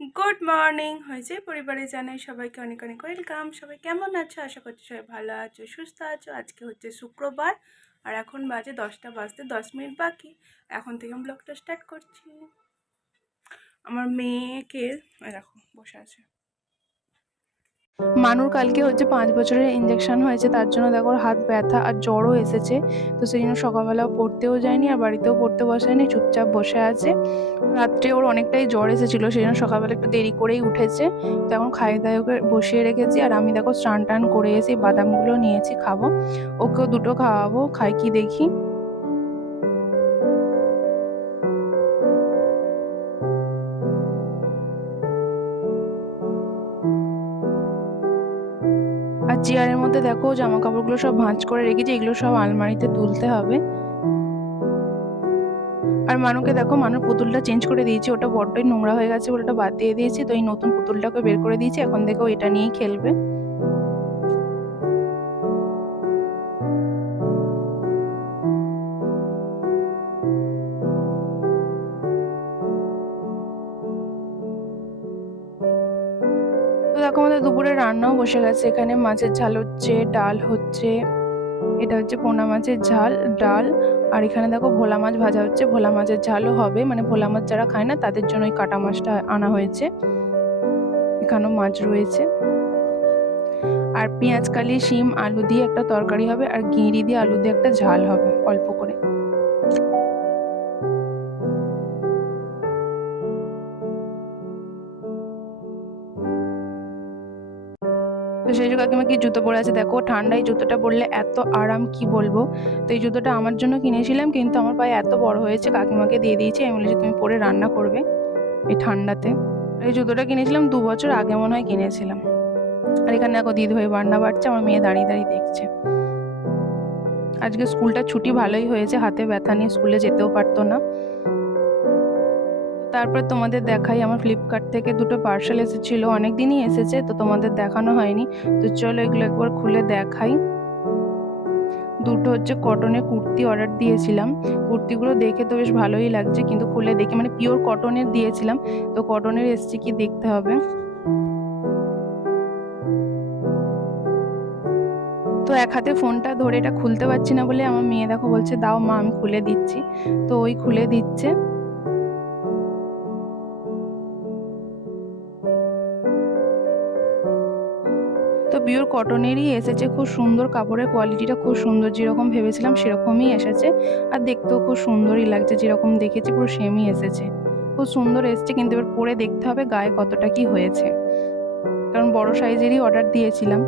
Good morning হয়েছে পরিবারে জানাই সবাইকে অনেক অনেক ওয়েলকাম। সবাই কেমন আছো? আশা করছি সবাই ভালো আছো, সুস্থ আছো। আজকে হচ্ছে শুক্রবার আর এখন বাজে দশটা বাজতে দশ মিনিট বাকি। এখন থেকে আমি ব্লগটা স্টার্ট করছি। আমার মেয়েকে দেখো, বসে আছে। মানুর কালকে হচ্ছে পাঁচ বছরের ইঞ্জেকশন হয়েছে, তার জন্য দেখো হাত ব্যথা আর জ্বরও এসেছে। তো সেই জন্য সকালবেলা পড়তেও যায়নি আর বাড়িতেও পড়তে বসেনি, চুপচাপ বসে আছে। রাত্রে ওর অনেকটাই জ্বর এসেছিল, সেই জন্য সকালবেলা একটু দেরি করেই উঠেছে। তো এখন খাইয়ে দায়ে ওকে বসিয়ে রেখেছি আর আমি দেখো স্নান টান করে এসে বাদামগুলো নিয়েছি, খাব। ওকেও দুটো খাওয়াবো, খাই কি দেখি। চেয়ারের মধ্যে দেখো জামা কাপড়গুলো সব ভাঁজ করে রেখেছি, এগুলো সব আলমারিতে তুলতে হবে। আর মানুকে দেখো, মানুর পুতুলটা চেঞ্জ করে দিয়েছি, ওটা বড্ডই নোংরা হয়ে গেছে ওটা বাদ দিয়ে দিয়েছি, তো এই নতুন পুতুলটাকে বের করে দিয়েছি, এখন দেখো এটা নিয়েই খেলবে। আমাদের দুপুরে রান্নাও বসে গেছে। এখানে মাছের ঝাল হচ্ছে, ডাল হচ্ছে। এটা হচ্ছে পোনা মাছের ঝাল, ডাল। আর এখানে দেখো ভোলা মাছ ভাজা হচ্ছে। ভোলা মাছের ঝালও হবে। মানে ভোলা মাছ যারা খায় না, তাদের জন্য ওই কাটা মাছটা আনা হয়েছে। এখানেও মাছ রয়েছে। আর পেঁয়াজ, কালি, শিম, আলু দিয়ে একটা তরকারি হবে। আর গিঁড়ি দিয়ে আলু দিয়ে একটা ঝাল হবে, অল্প করে। তো সেই কাকিমা কি জুতো পরে আছে। দেখো, ঠান্ডায় জুতোটা পরলে এত আরাম, কি বলব? তো এই জুতোটা আমার জন্য কিনেছিলাম, কিন্তু আমার পায়ে এত বড় হয়েছে, কাকিমাকে দিয়ে দিয়েছি। আমি বলেছি, তুমি পরে রান্না করবে এই ঠান্ডাতে। এই জুতোটা কিনেছিলাম দু বছর আগে, মনে হয় কিনেছিলাম। আর এখানে দেখো দিদি হয়ে বান্না বাড়ছে, আমার মেয়ে দাঁড়িয়ে দাঁড়িয়ে দেখছে। আজকে স্কুলটা ছুটি ভালোই হয়েছে, হাতে ব্যথা নিয়ে স্কুলে যেতেও পারতো না। তারপর তোমাদের দেখাই, আমার ফ্লিপকার্ট থেকে দুটো পার্সেল এসেছিল অনেক দিনই এসেছে, তো তোমাদের দেখানো হয়নি। তো চলো এগুলো একবার খুলে দেখাই। দুটো হচ্ছে কটনের কুর্তি অর্ডার দিয়েছিলাম। কুর্তিগুলো দেখে তো বেশ ভালোই লাগছে, কিন্তু খুলে দেখে মানে পিওর কটনের দিয়েছিলাম। তো কটনের এসছে কি দেখতে হবে। তো এক হাতে ফোনটা ধরে এটা খুলতে পারছি না বলে আমার মেয়ে দেখো বলছে, দাও মা, আমি খুলে দিচ্ছি। তো ওই খুলে দিচ্ছে। কটনেরই এসেছে, খুব সুন্দর কাপড়ের কোয়ালিটিটা খুব সুন্দর, যেরকম ভেবেছিলাম সেরকমই এসেছে। আর দেখতেও খুব সুন্দরই লাগছে, যেরকম দেখেছি পুরো সেমই এসেছে। খুব সুন্দর এসছে, কিন্তু এবার পরে দেখতে হবে গায়ে কতটা কি হয়েছে। কারণ বড় সাইজেরই অর্ডার দিয়েছিলাম।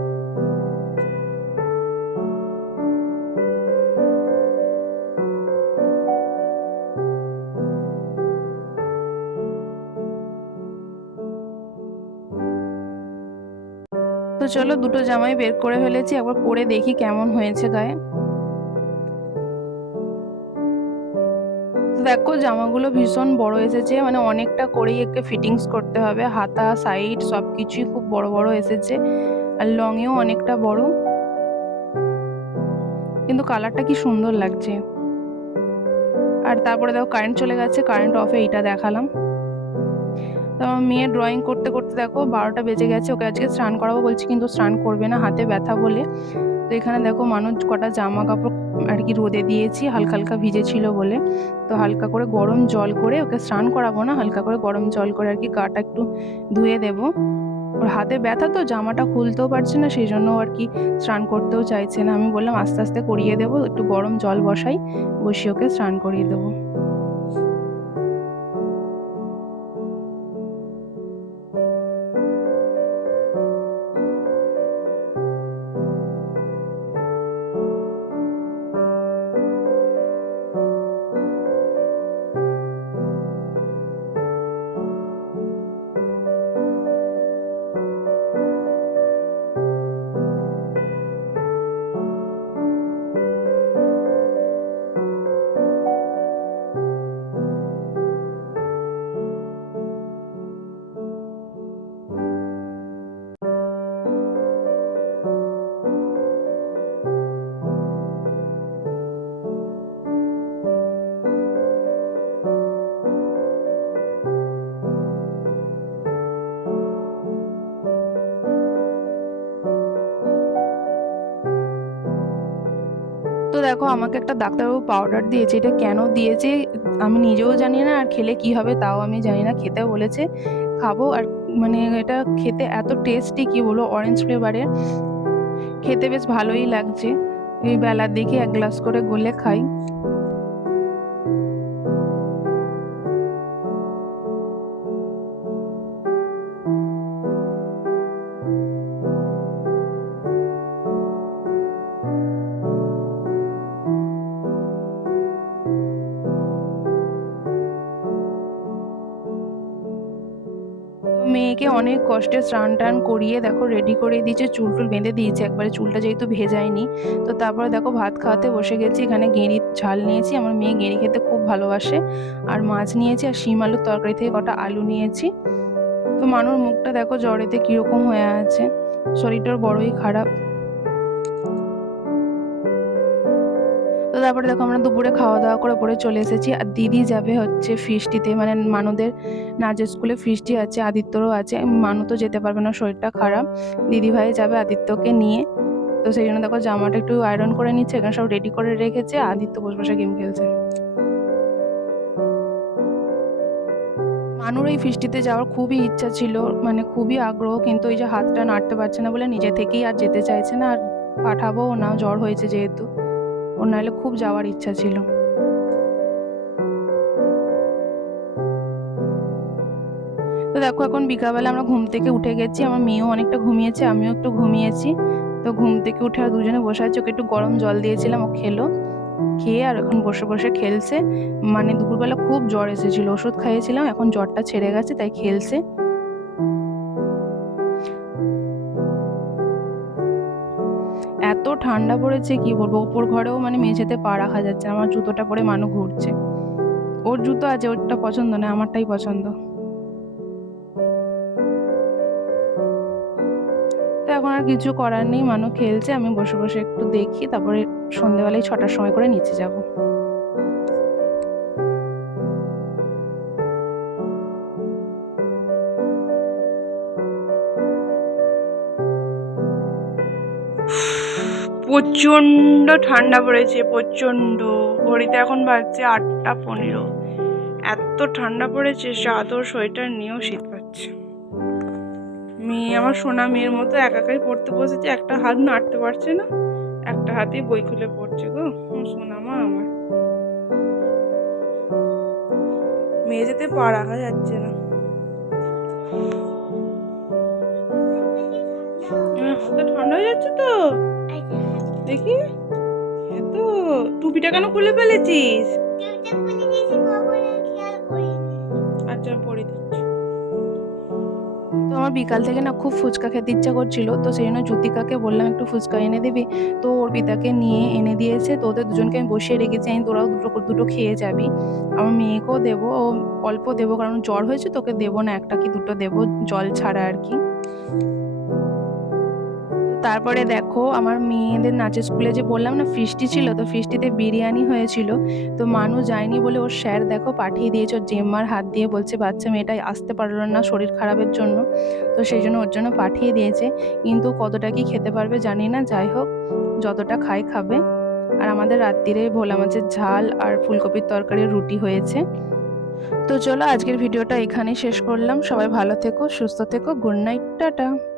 চলো, দুটো জামাই বের করে ফেলেছি একবার পরে দেখি কেমন হয়েছে গায়ে। দেখো, জামাগুলো ভীষণ বড় এসেছে মানে অনেকটা করেই একে ফিটিংস করতে হবে। হাতা সাইড সব কিছুই খুব বড় বড় এসেছে, আর লংয়েও অনেকটা বড়। কিন্তু কালারটা কি সুন্দর লাগছে। আর তারপরে দেখো কারেন্ট চলে গেছে কারেন্ট অফে এইটা দেখালাম। তো মেয়ে ড্রয়িং করতে করতে দেখো বারোটা বেজে গেছে, ওকে আজকে স্নান করাবো বলছি কিন্তু স্নান করবে না, হাতে ব্যথা বলে। তো এখানে দেখো মানুষ কটা জামা কাপড় আর কি রোদে দিয়েছি, হালকা হালকা ভিজে ছিল বলে। তো হালকা করে গরম জল করে ওকে স্নান করাবো না, হালকা করে গরম জল করে আর কি গাটা একটু ধুয়ে দেব। ওর হাতে ব্যথা তো, জামাটা খুলতেও পারছে না সেই জন্য আর কি স্নান করতেও চাইছে না। আমি বললাম আস্তে আস্তে করিয়ে দেবো, একটু গরম জল বসাই, বসিয়ে ওকে স্নান করিয়ে দেবো। দেখো, আমাকে একটা ডাক্তারবাবু পাউডার দিয়েছে। এটা কেন দিয়েছে আমি নিজেও জানি না, আর খেলে কি হবে তাও আমি জানি না। খেতে বলেছে, খাব। আর মানে এটা খেতে এত টেস্টি কি বলো অরেঞ্জ ফ্লেভারের খেতে বেশ ভালোই লাগছে। এই বেলার দিকে এক গ্লাস করে গলে খাই। মেয়েকে অনেক কষ্টে স্নান টান করিয়ে দেখো রেডি করে দিয়েছে, চুল টুল বেঁধে দিয়েছে। একবারে চুলটা যেহেতু ভেজায়নি, তো তারপরে দেখো ভাত খাওয়াতে বসে গেছি, এখানে গেঁড়ি ঝাল নিয়েছি। আমার মেয়ে গেঁড়ি খেতে খুব ভালোবাসে, আর মাছ নিয়েছি, আর শিম আলুর তরকারি থেকে কটা আলু নিয়েছি। তো মানুষ মুখটা দেখো জ্বরেতে কীরকম হয়ে আছে শরীরটার বড়ই খারাপ। তারপরে দেখো আমরা দুপুরে খাওয়া দাওয়া করে পরে চলে এসেছি। আর দিদি যাবে হচ্ছে ফিস্টিতে মানে মানুদের নাচের স্কুলে ফিস্টি আছে, আদিত্যরও আছে। মানু তো যেতে পারবে না, শরীরটা খারাপ। দিদি ভাই যাবে আদিত্যকে নিয়ে। তো সেই জন্য দেখো জামাটা একটু আয়রন করে নিচ্ছে, এখানে সব রেডি করে রেখেছে। আদিত্য বসে বসে গেম খেলছে। মানুর এই ফিস্টিতে যাওয়ার খুবই ইচ্ছা ছিল মানে খুবই আগ্রহ, কিন্তু এই যে হাতটা নাড়তে পারছে না বলে নিজে থেকেই আর যেতে চাইছে না। আর পাঠাবো না, জ্বর হয়েছে যেহেতু। ওর নাহলে খুব যাওয়ার ইচ্ছা ছিল। তো দেখো, এখন বিকালবেলা আমরা ঘুম থেকে উঠে গেছি। আমার মেয়েও অনেকটা ঘুমিয়েছে, আমিও একটু ঘুমিয়েছি। তো ঘুম থেকে উঠে আর দুজনে বসে আছি। ওকে একটু গরম জল দিয়েছিলাম, ও খেলো। খেয়ে আর এখন বসে বসে খেলছে। মানে দুপুরবেলা খুব জ্বর এসেছিল, ওষুধ খাইয়েছিলাম, এখন জ্বরটা ছেড়ে গেছে, তাই খেলছে। এত ঠান্ডা পড়েছে, কি বলব? ওপর ঘরেও মানে মেঝেতে পা রাখা যাচ্ছে, আমার জুতোটা পরে মানু ঘুরছে। ওর জুতো আছে, ওরটা পছন্দ না, আমারটাই পছন্দ। তো এখন আর কিছু করার নেই, মানু খেলছে, আমি বসে বসে একটু দেখি, তারপরে সন্ধেবেলায় ছটার সময় করে নিচে যাব। প্রচণ্ড ঠান্ডা পড়েছে, প্রচণ্ড। ঘড়িতে এখন বাজছে আটটা পনেরো। এত ঠান্ডা পড়েছে চাদর সোয়েটার নিয়েও শীত পাচ্ছে। মেয়ে, আমার সোনা মেয়ের মতো একাকাই পড়তে বসেছে, একটা হাত নাড়তে পারছে না, একটা হাতেই বই খুলে পড়ছে গো সোনা মা আমার। মেয়ে যেতে পা রাখা যাচ্ছে না। ঠান্ডা হয়ে যাচ্ছে তো? দেখি। এত টুপিটা কেন খুলে ফেলেছিস? আচ্ছা পরে দিচ্ছি। তো আমার বিকাল থেকে না খুব ফুচকা খেতে ইচ্ছা করছিল তো সেই জন্য জ্যোতিকাকে বললাম একটু ফুচকা এনে দিবি। তো ওর পিতাকে নিয়ে এনে দিয়েছে তো ওদের দুজনকে আমি বসিয়ে রেখেছি আমি তোরাও দুটো দুটো খেয়ে যাবি। আমার মেয়েকেও দেবো ও অল্প দেবো কারণ জ্বর হয়েছে তোকে দেবো না একটা কি দুটো দেবো জল ছাড়া আর কি। তারপরে দেখো, আমার মেয়েদের নাচের স্কুলে যে বললাম না, ফিস্টি ছিল, তো ফিস্টিতে বিরিয়ানি হয়েছিল। তো মানু যায়নি বলে ওর স্যার দেখো পাঠিয়ে দিয়েছে, ওর জেম্মার হাত দিয়ে বলছে, বাচ্চা মেয়েটা আসতে পারল না শরীর খারাপের জন্য। তো সেই জন্য ওর জন্য পাঠিয়ে দিয়েছে। কিন্তু কতটা কি খেতে পারবে জানি না, যাই হোক, যতটা খাই খাবে। আর আমাদের রাত্রিরে ভোলা মাছের ঝাল আর ফুলকপির তরকারির রুটি হয়েছে। তো চলো, আজকের ভিডিওটা এখানেই শেষ করলাম। সবাই ভালো থেকো, সুস্থ থেকো, গুড নাইট, টাটা।